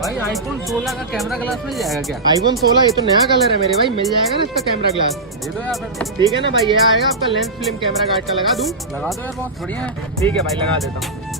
भाई आईफोन 16 का camera glass मिल जाएगा क्या? आईफोन 16 ये तो नया कलर है मेरे भाई, मिल जाएगा ना इसका कैमरा ग्लास? दे दो यार फिर। ठीक है ना भाई, ये आएगा आपका लेंस फिल्म कैमरा गार्ड का, लगा दूं? लगा दो यार, बहुत बढ़िया है। ठीक है भाई, लगा देता हूँ।